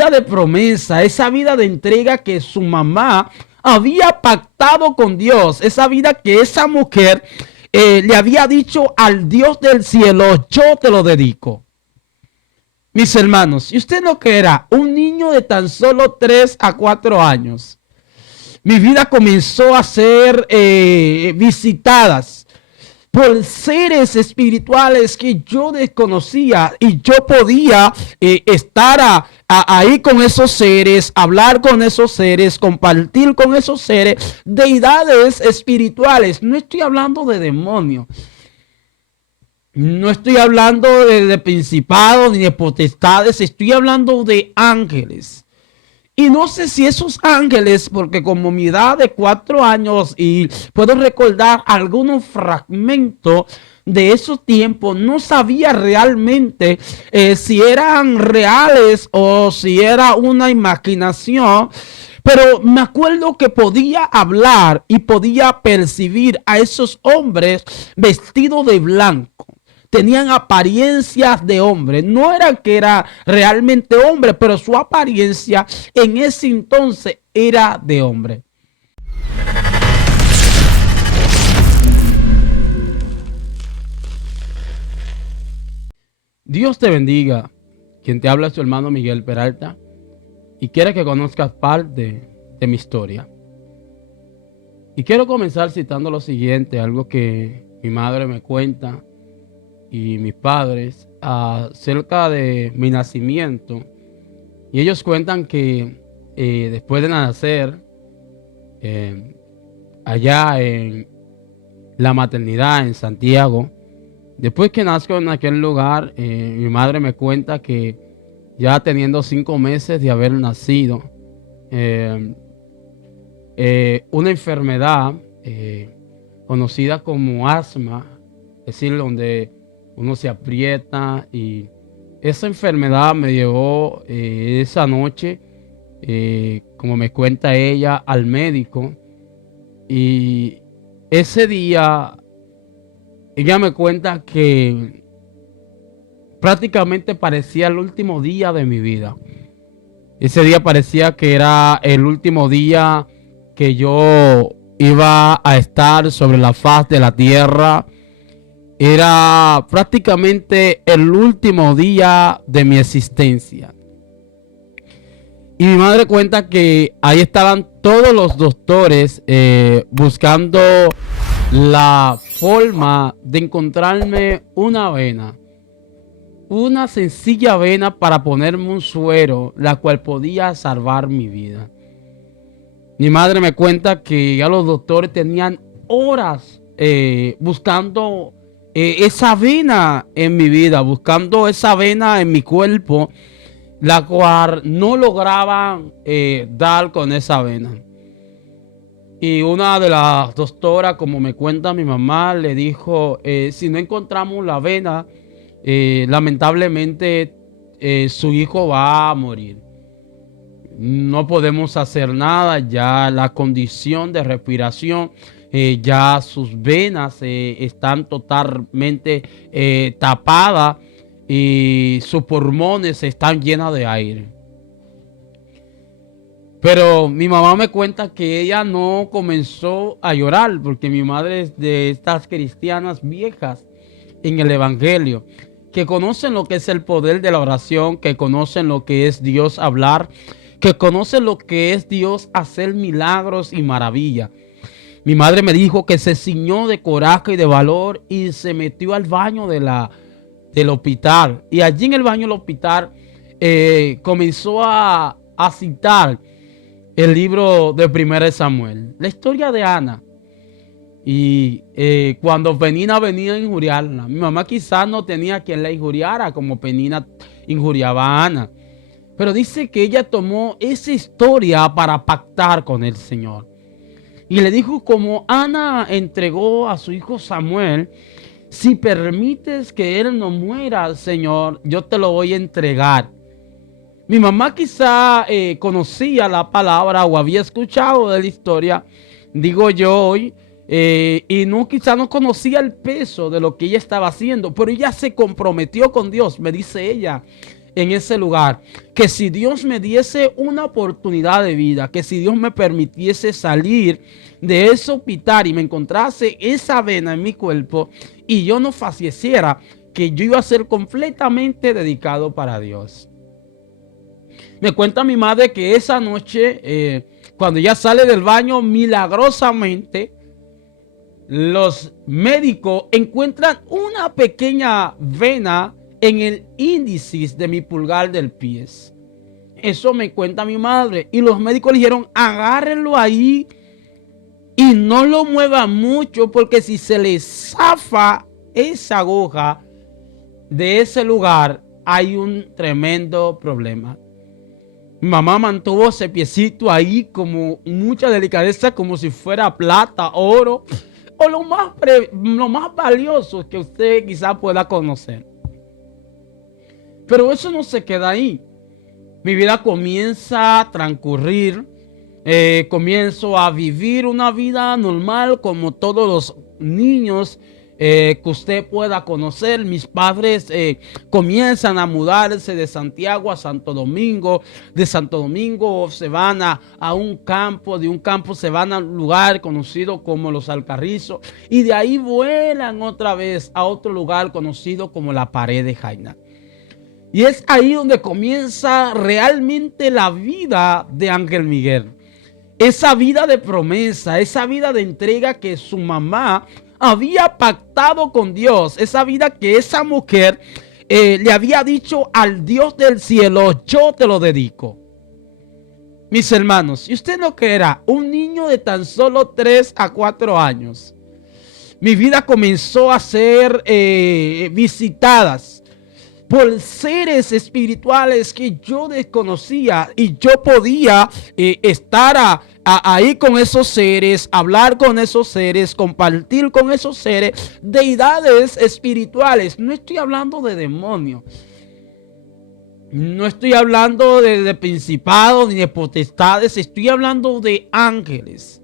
vida de promesa, esa vida de entrega que su mamá había pactado con Dios, esa vida que esa mujer le había dicho al Dios del cielo: yo te lo dedico. Mis hermanos, y usted no que era un niño de tan solo 3 a 4 años, mi vida comenzó a ser visitadas por seres espirituales que yo desconocía, y yo podía estar ahí con esos seres, hablar con esos seres, compartir con esos seres, deidades espirituales. No estoy hablando de demonios, no estoy hablando de principados ni de potestades, estoy hablando de ángeles. Y no sé si esos ángeles, porque como mi edad de 4 años y puedo recordar algunos fragmentos de esos tiempos, no sabía realmente si eran reales o si era una imaginación. Pero me acuerdo que podía hablar y podía percibir a esos hombres vestidos de blanco. Tenían apariencias de hombre. No era que era realmente hombre, pero su apariencia en ese entonces era de hombre. Dios te bendiga. Quien te habla es tu hermano Miguel Peralta, y quiere que conozcas parte de mi historia. Y quiero comenzar citando lo siguiente, algo que mi madre me cuenta y mis padres acerca de mi nacimiento. Y ellos cuentan que después de nacer allá en la maternidad en Santiago, después que nazco en aquel lugar, mi madre me cuenta que ya teniendo 5 meses de haber nacido, una enfermedad conocida como asma, es decir, donde uno se aprieta, y esa enfermedad me llevó esa noche, como me cuenta ella, al médico. Y ese día ella me cuenta que prácticamente parecía el último día de mi vida. Ese día parecía que era el último día que yo iba a estar sobre la faz de la tierra. Era prácticamente el último día de mi existencia. Y mi madre cuenta que ahí estaban todos los doctores buscando la forma de encontrarme una vena. Una sencilla vena para ponerme un suero, la cual podía salvar mi vida. Mi madre me cuenta que ya los doctores tenían horas buscando esa vena en mi vida, buscando esa vena en mi cuerpo, la cual no lograban dar con esa vena. Y una de las doctoras, como me cuenta mi mamá, le dijo, si no encontramos la vena, lamentablemente su hijo va a morir. No podemos hacer nada, ya la condición de respiración, ya sus venas están totalmente tapadas y sus pulmones están llenos de aire. Pero mi mamá me cuenta que ella no comenzó a llorar, porque mi madre es de estas cristianas viejas en el evangelio, que conocen lo que es el poder de la oración, que conocen lo que es Dios hablar, que conocen lo que es Dios hacer milagros y maravillas. Mi madre me dijo que se ciñó de coraje y de valor y se metió al baño del hospital. Y allí en el baño del hospital comenzó a citar el libro de 1 Samuel, la historia de Ana. Y cuando Penina venía a injuriarla, mi mamá quizás no tenía quien la injuriara como Penina injuriaba a Ana. Pero dice que ella tomó esa historia para pactar con el Señor. Y le dijo, como Ana entregó a su hijo Samuel, si permites que él no muera, Señor, yo te lo voy a entregar. Mi mamá quizá conocía la palabra o había escuchado de la historia, digo yo hoy, y no, quizá no conocía el peso de lo que ella estaba haciendo, pero ella se comprometió con Dios, me dice ella. en ese lugar, que si Dios me diese una oportunidad de vida, que si Dios me permitiese salir de ese hospital y me encontrase esa vena en mi cuerpo y yo no falleciera, que yo iba a ser completamente dedicado para Dios. Me cuenta mi madre que esa noche, cuando ella sale del baño, milagrosamente, los médicos encuentran una pequeña vena en el índice de mi pulgar del pie. Eso me cuenta mi madre. Y los médicos le dijeron, agárrenlo ahí y no lo muevan mucho, porque si se le zafa esa aguja de ese lugar, hay un tremendo problema. Mi mamá mantuvo ese piecito ahí como mucha delicadeza, como si fuera plata, oro o lo más valioso que usted quizá pueda conocer. Pero eso no se queda ahí. Mi vida comienza a transcurrir. Comienzo a vivir una vida normal como todos los niños que usted pueda conocer. Mis padres comienzan a mudarse de Santiago a Santo Domingo. De Santo Domingo se van a un campo. De un campo se van a un lugar conocido como Los Alcarrizos. Y de ahí vuelan otra vez a otro lugar conocido como la Pared de Jaina. Y es ahí donde comienza realmente la vida de Ángel Miguel. Esa vida de promesa, esa vida de entrega que su mamá había pactado con Dios. Esa vida que esa mujer le había dicho al Dios del cielo, yo te lo dedico. Mis hermanos, si usted no creerá, un niño de tan solo 3 a 4 años, mi vida comenzó a ser visitadas por seres espirituales que yo desconocía, y yo podía estar ahí con esos seres, hablar con esos seres, compartir con esos seres, deidades espirituales. No estoy hablando de demonios, no estoy hablando de principados ni de potestades, estoy hablando de ángeles.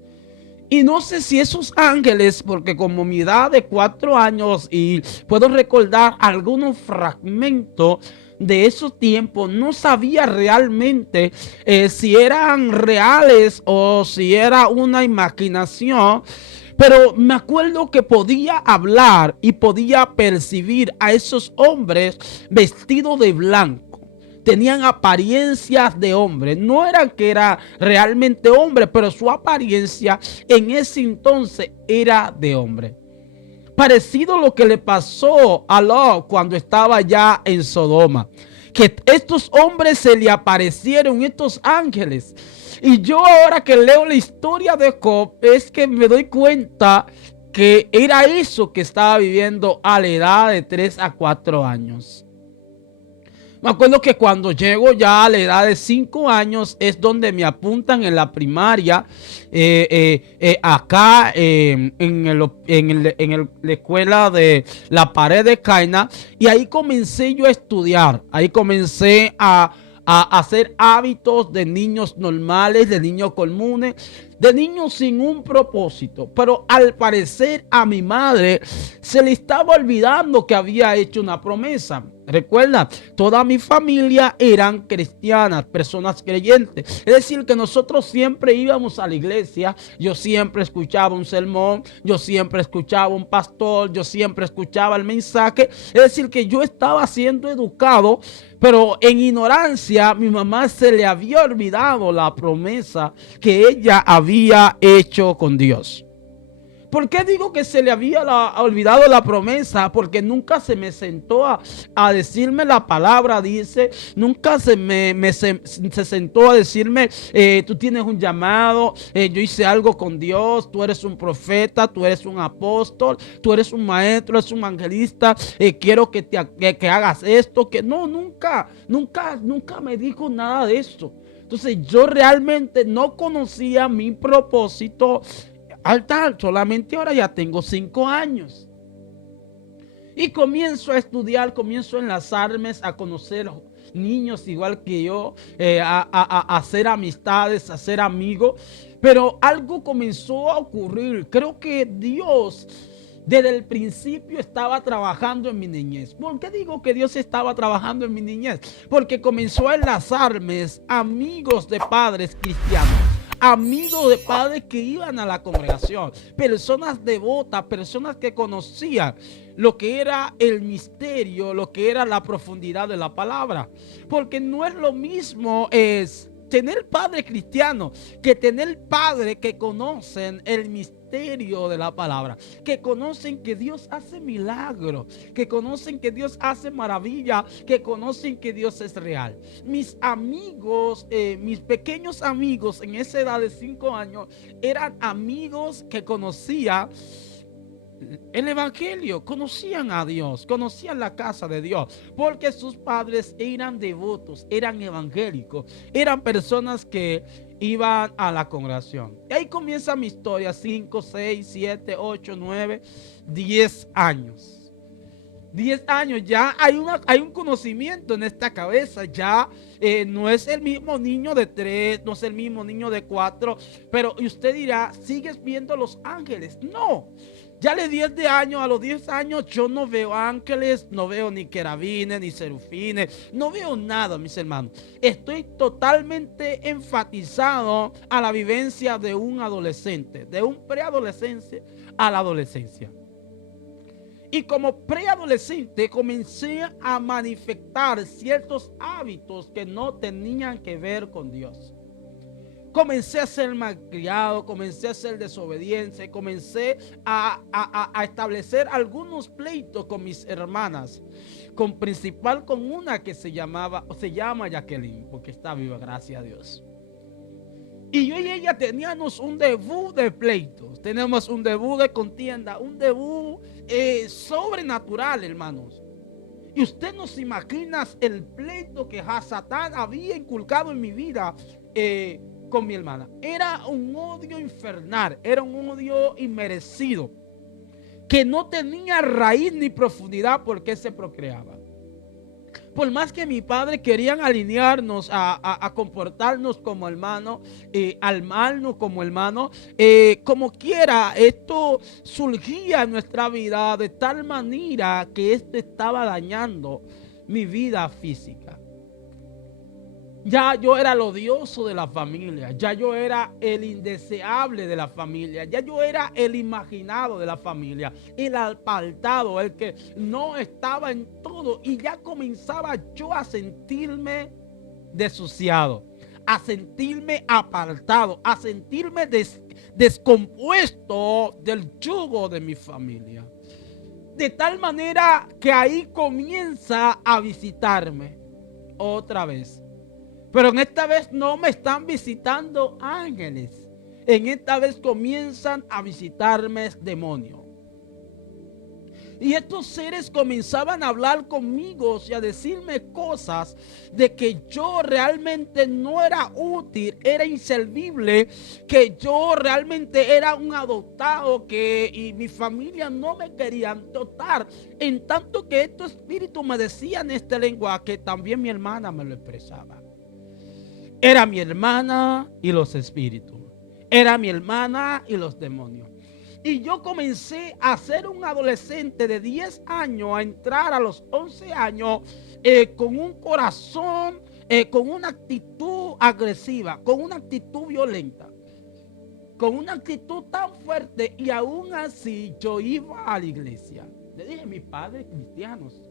Y no sé si esos ángeles, porque como mi edad de 4 años y puedo recordar algunos fragmentos de esos tiempos, no sabía realmente si eran reales o si era una imaginación. Pero me acuerdo que podía hablar y podía percibir a esos hombres vestidos de blanco. Tenían apariencias de hombre. No era que era realmente hombre, pero su apariencia en ese entonces era de hombre. Parecido a lo que le pasó a Lot cuando estaba ya en Sodoma. Que estos hombres se le aparecieron, estos ángeles. Y yo ahora que leo la historia de Job, es que me doy cuenta que era eso que estaba viviendo a la edad de 3 a 4 años. Me acuerdo que cuando llego ya a la edad de 5 años es donde me apuntan en la primaria, acá en la escuela de la Pared de Jaina, y ahí comencé yo a estudiar. Ahí comencé a hacer hábitos de niños normales, de niños comunes, de niños sin un propósito. Pero al parecer a mi madre se le estaba olvidando que había hecho una promesa. Recuerda, toda mi familia eran cristianas, personas creyentes. Es decir, que nosotros siempre íbamos a la iglesia. Yo siempre escuchaba un sermón, yo siempre escuchaba un pastor, yo siempre escuchaba el mensaje. Es decir, que yo estaba siendo educado, pero en ignorancia mi mamá se le había olvidado la promesa que ella había hecho con Dios. ¿Por qué digo que se le había olvidado la promesa? Porque nunca se me sentó a decirme la palabra, dice. Nunca se sentó a decirme, tú tienes un llamado, yo hice algo con Dios, tú eres un profeta, tú eres un apóstol, tú eres un maestro, eres un evangelista, quiero que hagas esto. Que no, nunca me dijo nada de eso. Entonces yo realmente no conocía mi propósito altar. Solamente ahora ya tengo 5 años. Y comienzo a estudiar, comienzo a enlazarme, a conocer niños igual que yo, a hacer amistades, a hacer amigos. Pero algo comenzó a ocurrir. Creo que Dios Desde el principio estaba trabajando en mi niñez. ¿Por qué digo que Dios estaba trabajando en mi niñez? Porque comenzó a enlazarme amigos de padres cristianos, amigos de padres que iban a la congregación, personas devotas, personas que conocían lo que era el misterio, lo que era la profundidad de la palabra. Porque no es lo mismo tener padres cristianos que tener padres que conocen el misterio de la palabra, que conocen que Dios hace milagros, que conocen que Dios hace maravilla, que conocen que Dios es real. Mis amigos, mis pequeños amigos en esa edad de 5 años, eran amigos que conocían el evangelio, conocían a Dios, conocían la casa de Dios, porque sus padres eran devotos, eran evangélicos, eran personas que iban a la congregación. Y ahí comienza mi historia: 5, 6, 7, 8, 9, 10 años. 10 años, ya hay un conocimiento en esta cabeza. Ya no es el mismo niño de 3, no es el mismo niño de 4, pero y usted dirá, ¿sigues viendo los ángeles? No. Ya a los 10 años yo no veo ángeles, no veo ni querubines, ni serafines, no veo nada, mis hermanos. Estoy totalmente enfatizado a la vivencia de un adolescente, de un preadolescente a la adolescencia. Y como preadolescente comencé a manifestar ciertos hábitos que no tenían que ver con Dios. Comencé a ser malcriado, comencé a ser desobediente, comencé a establecer algunos pleitos con mis hermanas, principal con una que se llama Jacqueline, porque está viva, gracias a Dios. Y yo y ella teníamos un debut de pleitos, tenemos un debut de contienda, un debut sobrenatural, hermanos. Y usted no se imagina el pleito que Satán había inculcado en mi vida con mi hermana. Era un odio infernal, era un odio inmerecido, que no tenía raíz ni profundidad porque se procreaba. Por más que mi padre querían alinearnos a comportarnos como hermanos, amarnos como hermanos, como quiera, esto surgía en nuestra vida de tal manera que esto estaba dañando mi vida física. Ya yo era el odioso de la familia, ya yo era el indeseable de la familia, ya yo era el imaginado de la familia, el apartado, el que no estaba en todo, y ya comenzaba yo a sentirme desuciado, a sentirme apartado, a sentirme descompuesto del yugo de mi familia. De tal manera que ahí comienza a visitarme otra vez. Pero en esta vez no me están visitando ángeles. En esta vez comienzan a visitarme demonios. Y estos seres comenzaban a hablar conmigo y a decirme cosas de que yo realmente no era útil, era inservible, que yo realmente era un adoptado, y mi familia no me querían dotar. En tanto que estos espíritus me decían este lenguaje, también mi hermana me lo expresaba. Era mi hermana y los espíritus. Era mi hermana y los demonios. Y yo comencé a ser un adolescente de 10 años, a entrar a los 11 años con un corazón, con una actitud agresiva, con una actitud violenta, con una actitud tan fuerte. Y aún así yo iba a la iglesia. Le dije a mis padres cristianos.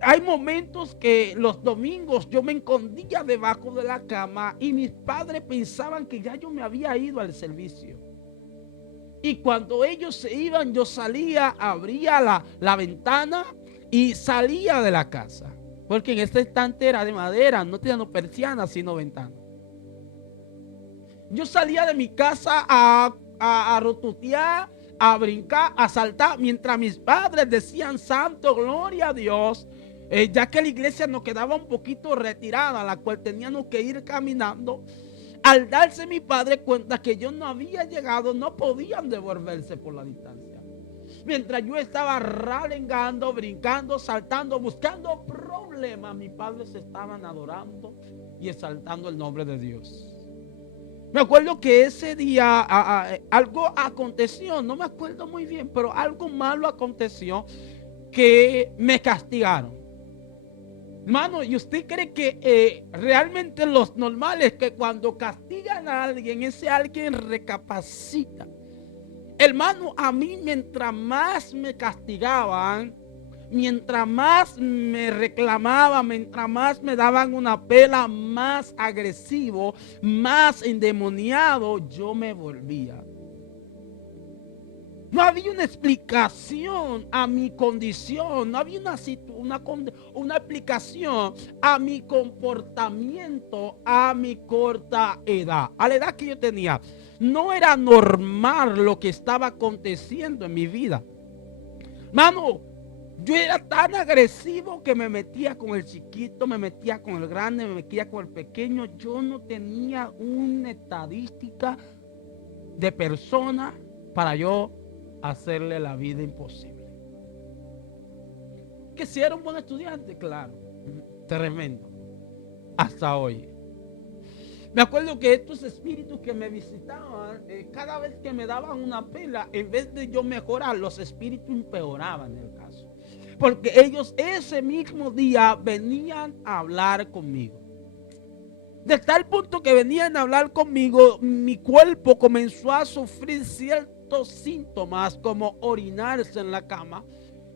Hay momentos que los domingos yo me escondía debajo de la cama y mis padres pensaban que ya yo me había ido al servicio. Y cuando ellos se iban, yo salía, abría la ventana y salía de la casa. Porque en este estante era de madera, no tenía persianas sino ventanas. Yo salía de mi casa a rotutear, a brincar, a saltar, mientras mis padres decían santo, gloria a Dios. Ya que la iglesia nos quedaba un poquito retirada, a la cual teníamos que ir caminando. Al darse mi padre cuenta que yo no había llegado, no podían devolverse por la distancia. Mientras yo estaba ralengando, brincando, saltando, buscando problemas, mis padres estaban adorando y exaltando el nombre de Dios. Me acuerdo que ese día algo aconteció, no me acuerdo muy bien, pero algo malo aconteció que me castigaron. Hermano, ¿y usted cree que realmente los normales que cuando castigan a alguien, ese alguien recapacita? Hermano, a mí mientras más me castigaban, mientras más me reclamaban, mientras más me daban una pela, más agresivo, más endemoniado yo me volvía. No había una explicación a mi condición, no había una explicación a mi comportamiento a mi corta edad, a la edad que yo tenía. No era normal lo que estaba aconteciendo en mi vida. Mano, yo era tan agresivo que me metía con el chiquito, me metía con el grande, me metía con el pequeño. Yo no tenía una estadística de persona para yo hacerle la vida imposible. Que si era un buen estudiante, claro, tremendo, hasta hoy. Me acuerdo que estos espíritus que me visitaban, cada vez que me daban una pela, en vez de yo mejorar, los espíritus empeoraban el caso. Porque ellos ese mismo día venían a hablar conmigo. De tal punto que venían a hablar conmigo, mi cuerpo comenzó a sufrir ciertos síntomas como orinarse en la cama.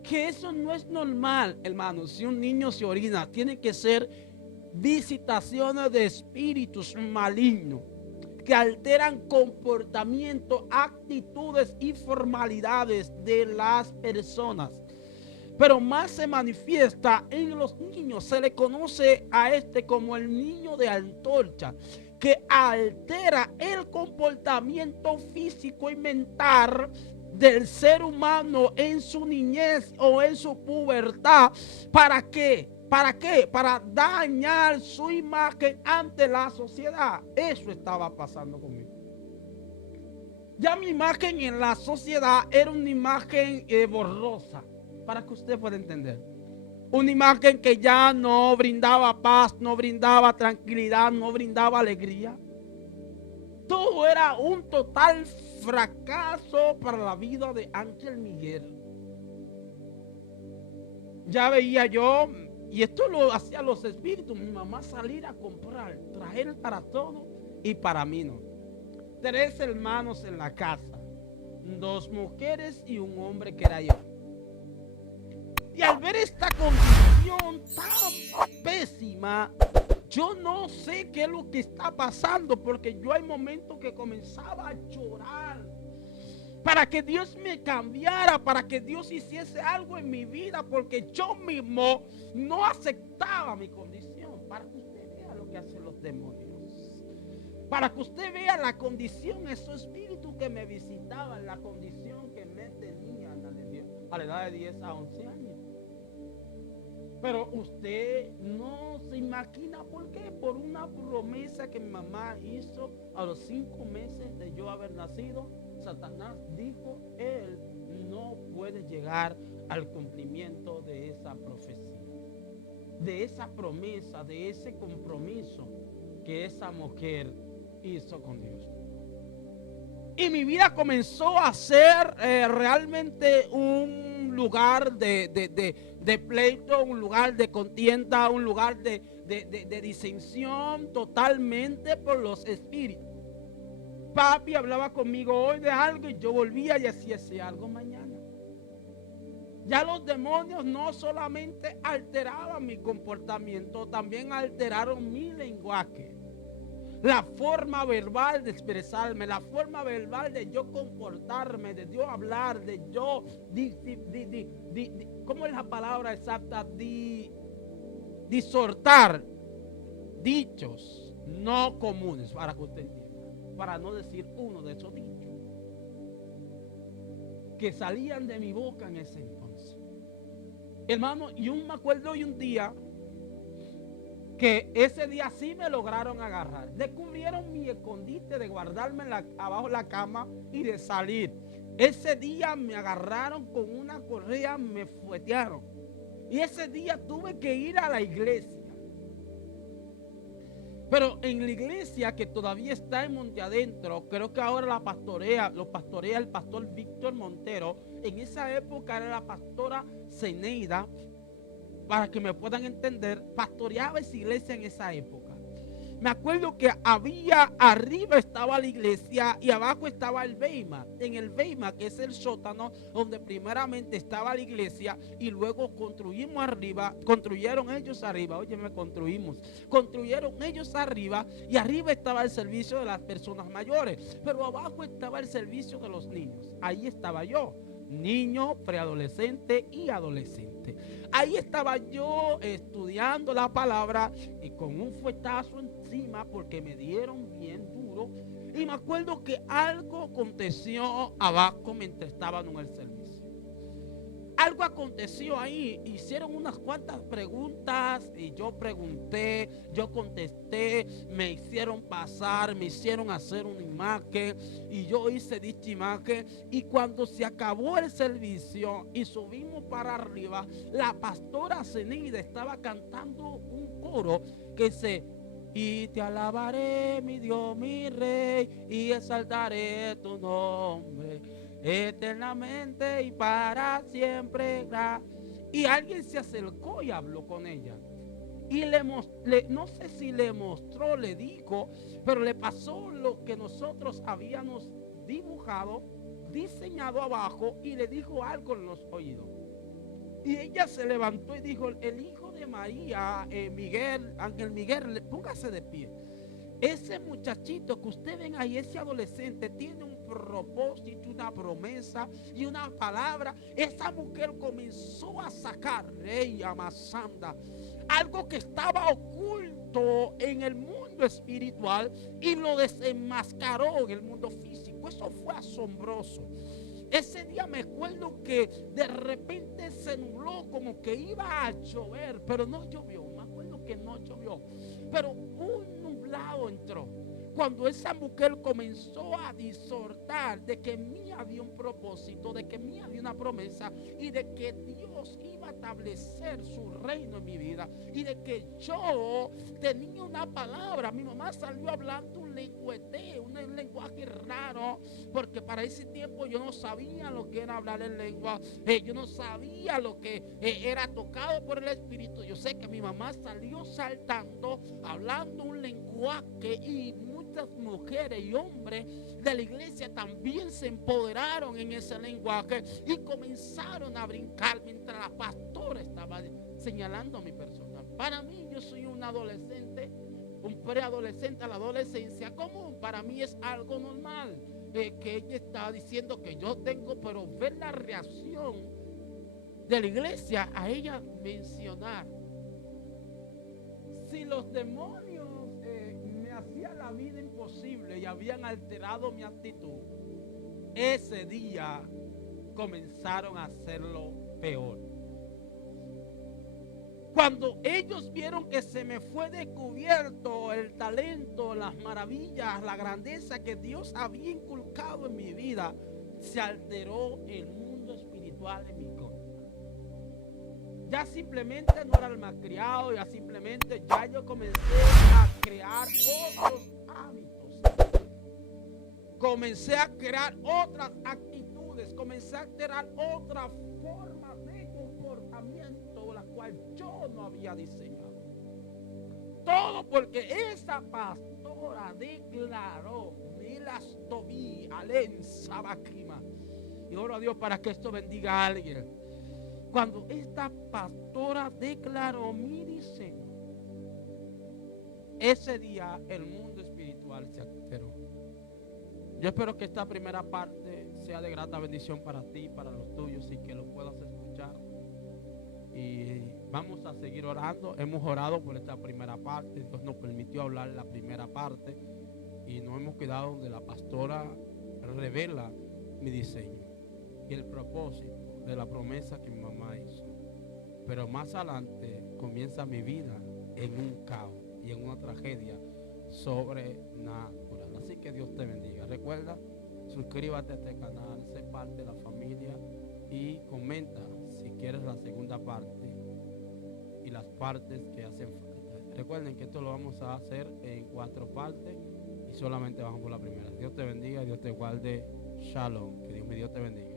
Que eso no es normal, hermano. Si un niño se orina, tiene que ser visitaciones de espíritus malignos que alteran comportamiento, actitudes y formalidades de las personas. Pero más se manifiesta en los niños. Se le conoce a este como el niño de antorcha, que altera el comportamiento físico y mental del ser humano en su niñez o en su pubertad. ¿Para qué? ¿Para qué? Para dañar su imagen ante la sociedad. Eso estaba pasando conmigo. Ya mi imagen en la sociedad era una imagen borrosa, para que usted pueda entender. Una imagen que ya no brindaba paz, no brindaba tranquilidad, no brindaba alegría. Todo era un total fracaso para la vida de Ángel Miguel. Ya veía yo, y esto lo hacían los espíritus, mi mamá salir a comprar, traer para todo y para mí no. 3 hermanos en la casa, 2 mujeres y un hombre que era yo. Y al ver esta condición tan pésima, yo no sé qué es lo que está pasando, porque yo hay momentos que comenzaba a llorar para que Dios me cambiara, para que Dios hiciese algo en mi vida, porque yo mismo no aceptaba mi condición. Para que usted vea lo que hacen los demonios, para que usted vea la condición, esos espíritus que me visitaban, la condición que me tenían a la edad de 10 a 11 años. Pero usted no se imagina por qué. Por una promesa que mi mamá hizo a los 5 meses de yo haber nacido. Satanás dijo, él no puede llegar al cumplimiento de esa profecía, de esa promesa, de ese compromiso que esa mujer hizo con Dios. Y mi vida comenzó a ser realmente un lugar de pleito, un lugar de contienda, un lugar de disensión totalmente por los espíritus. Papi hablaba conmigo hoy de algo y yo volvía y hacía ese algo mañana. Ya los demonios no solamente alteraban mi comportamiento, también alteraron mi lenguaje. La forma verbal de expresarme, la forma verbal de yo comportarme, de yo hablar, de yo, ¿cómo es la palabra exacta? Disortar dichos no comunes, para que usted entienda, para no decir uno de esos dichos que salían de mi boca en ese entonces. Hermano, y me acuerdo hoy un día que ese día sí me lograron agarrar. Descubrieron mi escondite de guardarme abajo de la cama y de salir. Ese día me agarraron con una correa, me fuetearon. Y ese día tuve que ir a la iglesia. Pero en la iglesia que todavía está en Monte Adentro, creo que ahora lo pastorea el pastor Víctor Montero. En esa época era la pastora Zeneida, para que me puedan entender, pastoreaba esa iglesia en esa época. Me acuerdo que arriba estaba la iglesia y abajo estaba el Beima. En el Beima, que es el sótano donde primeramente estaba la iglesia, y luego construyeron ellos arriba. Oye, construyeron ellos arriba, y arriba estaba el servicio de las personas mayores, pero abajo estaba el servicio de los niños. Ahí estaba yo, niño, preadolescente y adolescente. Ahí estaba yo estudiando la palabra y con un fuetazo encima porque me dieron bien duro. Y me acuerdo que algo aconteció abajo mientras estaban en el servicio. Algo aconteció ahí, hicieron unas cuantas preguntas y yo pregunté, yo contesté, me hicieron pasar, me hicieron hacer una imagen y yo hice dicha imagen. Y cuando se acabó el servicio y subimos para arriba, la pastora Zeneida estaba cantando un coro que dice: y te alabaré, mi Dios, mi Rey, y exaltaré tu nombre eternamente y para siempre. Y alguien se acercó y habló con ella. Y no sé si le mostró, le dijo, pero le pasó lo que nosotros habíamos dibujado, diseñado abajo, y le dijo algo en los oídos. Y ella se levantó y dijo: el hijo de María, Ángel Miguel, póngase de pie. Ese muchachito que usted ven ahí, ese adolescente, tiene un propósito, una promesa y una palabra. Esa mujer comenzó a sacar, rey amasanda, algo que estaba oculto en el mundo espiritual y lo desenmascaró en el mundo físico. Eso fue asombroso. Ese día me acuerdo que de repente se nubló, como que iba a llover, pero no llovió. Me acuerdo que no llovió, pero un nublado entró. Cuando esa mujer comenzó a disertar de que en mí había un propósito, de que en mí había una promesa y de que Dios iba a establecer su reino en mi vida y de que yo tenía una palabra. Mi mamá salió hablando un lenguaje raro, porque para ese tiempo yo no sabía lo que era hablar en lengua, yo no sabía lo que era tocado por el Espíritu. Yo sé que mi mamá salió saltando, hablando un lenguaje, y muchas mujeres y hombres de la iglesia también se empoderaron en ese lenguaje y comenzaron a brincar mientras la pastora estaba señalando a mi persona. Para mí, yo soy un adolescente, un preadolescente a la adolescencia común. Para mí es algo normal que ella está diciendo que yo tengo, pero ver la reacción de la iglesia a ella mencionar. Si los demonios me hacían la vida imposible y habían alterado mi actitud, ese día comenzaron a hacerlo peor. Cuando ellos vieron que se me fue descubierto el talento, las maravillas, la grandeza que Dios había inculcado en mi vida, se alteró el mundo espiritual en mi contra. Ya simplemente no era el malcriado, ya simplemente ya yo comencé a crear otros hábitos. Comencé a crear otras actitudes, comencé a crear otra forma de comportamiento, la cual yo no había diseñado. Todo porque esa pastora declaró: Milas Tobí, Alen Sabaquima. Y oro a Dios para que esto bendiga a alguien. Cuando esta pastora declaró mi diseño, ese día el mundo espiritual se alteró. Yo espero que esta primera parte sea de grata bendición para ti, para los tuyos, y que lo puedas escuchar. Y vamos a seguir orando. Hemos orado por esta primera parte. Dios nos permitió hablar la primera parte y nos hemos quedado donde la pastora revela mi diseño y el propósito de la promesa que mi mamá hizo. Pero más adelante comienza mi vida en un caos y en una tragedia sobrenatural. Así que Dios te bendiga. Recuerda, suscríbete a este canal, sé parte de la familia y comenta si quieres la segunda parte y las partes que hacen falta. Recuerden que esto lo vamos a hacer en 4 partes y solamente vamos por la primera. Dios te bendiga, Dios te guarde. Shalom. Que Dios te bendiga.